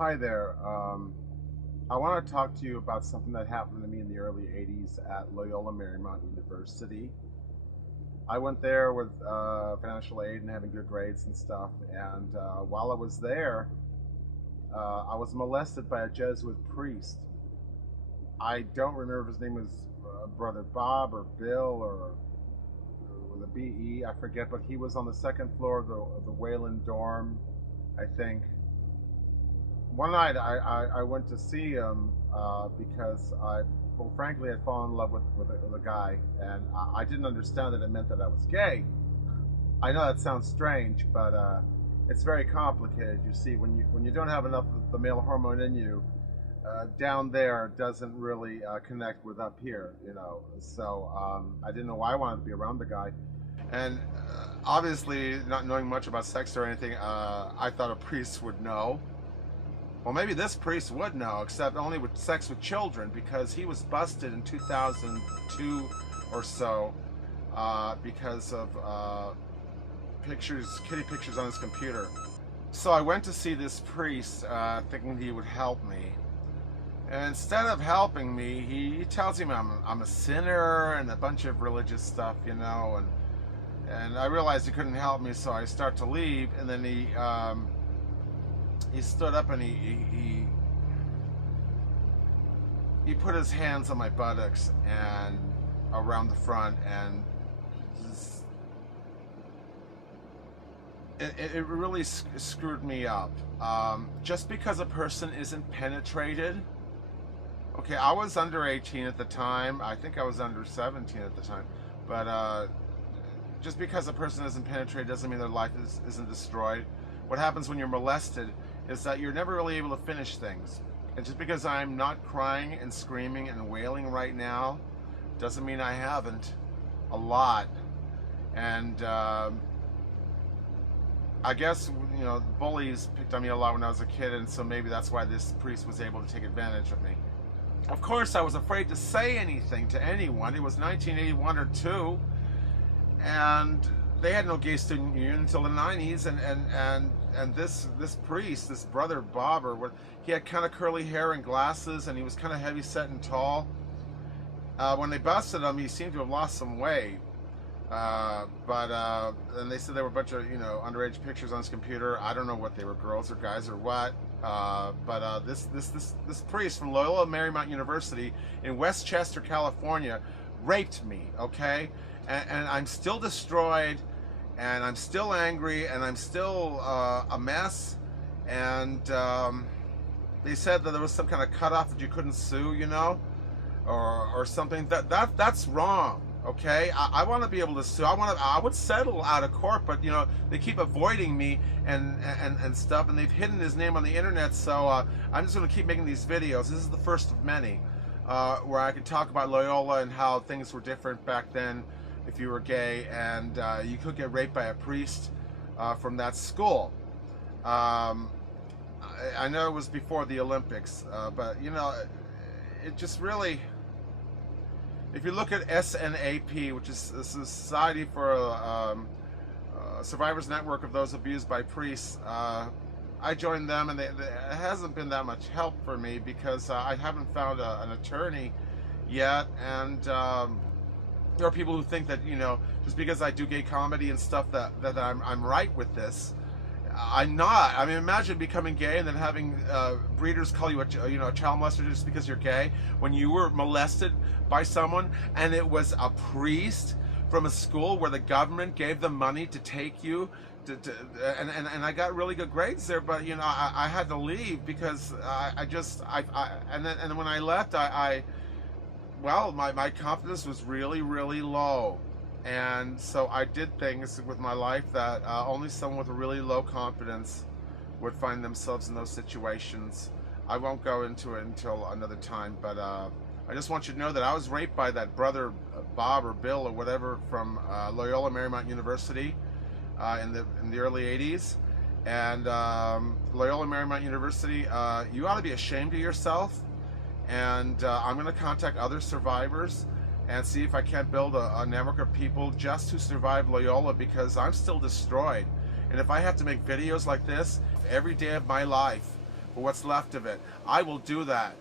Hi there. I want to talk to you about something that happened to me in the early 80s at Loyola Marymount University. I went there with financial aid and having good grades and stuff, and while I was there, I was molested by a Jesuit priest. I don't remember if his name was Brother Bob or Bill or with a B-E, I forget, but he was on the second floor of the Wayland dorm, I think. One night I went to see him because well, frankly, I'd fallen in love with a guy, and I didn't understand that it meant that I was gay. I know that sounds strange, but it's very complicated. You see, when you don't have enough of the male hormone in you, down there doesn't really connect with up here, you know. So I didn't know why I wanted to be around the guy, and obviously not knowing much about sex or anything, I thought a priest would know. Well, maybe this priest would know, except only with sex with children, because he was busted in 2002 or so because of kitty pictures on his computer. So I went to see this priest thinking he would help me. And instead of helping me, he tells him I'm a sinner and a bunch of religious stuff, you know, and I realized he couldn't help me, so I start to leave, and then he stood up and he put his hands on my buttocks and around the front, and it really screwed me up. Just because a person isn't penetrated. Okay, I was under 18 at the time. I think I was under 17 at the time. But just because a person isn't penetrated doesn't mean their life isn't destroyed. What happens when you're molested is that you're never really able to finish things. And just because I'm not crying and screaming and wailing right now doesn't mean I haven't a lot. And I guess, you know, bullies picked on me a lot when I was a kid, and so maybe that's why this priest was able to take advantage of me. Of course, I was afraid to say anything to anyone. It was 1981 or 2, and they had no gay student union until the 90s, and this priest, this Brother Bob, or what, he had kind of curly hair and glasses, and he was kind of heavy set and tall. When they busted him, he seemed to have lost some weight. And they said there were a bunch of, you know, underage pictures on his computer. I don't know what they were, girls or guys or what. This priest from Loyola Marymount University in Westchester, California, raped me. Okay, and I'm still destroyed, and I'm still angry, and I'm still a mess. And they said that there was some kind of cutoff that you couldn't sue, you know, or something. That's wrong. Okay, I want to be able to sue. I would settle out of court, but you know, they keep avoiding me and stuff, and they've hidden his name on the internet. So I'm just going to keep making these videos. This is the first of many where I can talk about Loyola and how things were different back then if you were gay, and you could get raped by a priest from that school. I know it was before the Olympics, but you know, it just really. If you look at SNAP, which is the Society for Survivors Network of Those Abused by Priests, I joined them, and it hasn't been that much help for me because I haven't found an attorney yet, and there are people who think that, you know, just because I do gay comedy and stuff that I'm right with this. I'm not. I mean, imagine becoming gay and then having breeders call you a child molester just because you're gay. When you were molested by someone, and it was a priest from a school where the government gave them money to take you, and I got really good grades there, but you know, I had to leave because and then when I left, well, my confidence was really, really low. And so I did things with my life that only someone with a really low confidence would find themselves in those situations. I won't go into it until another time, but I just want you to know that I was raped by that Brother Bob or Bill or whatever from Loyola Marymount University in the early 80s. And Loyola Marymount University, you ought to be ashamed of yourself. And I'm going to contact other survivors and see if I can't build a network of people just to survive Loyola, because I'm still destroyed. And if I have to make videos like this every day of my life for what's left of it. I will do that.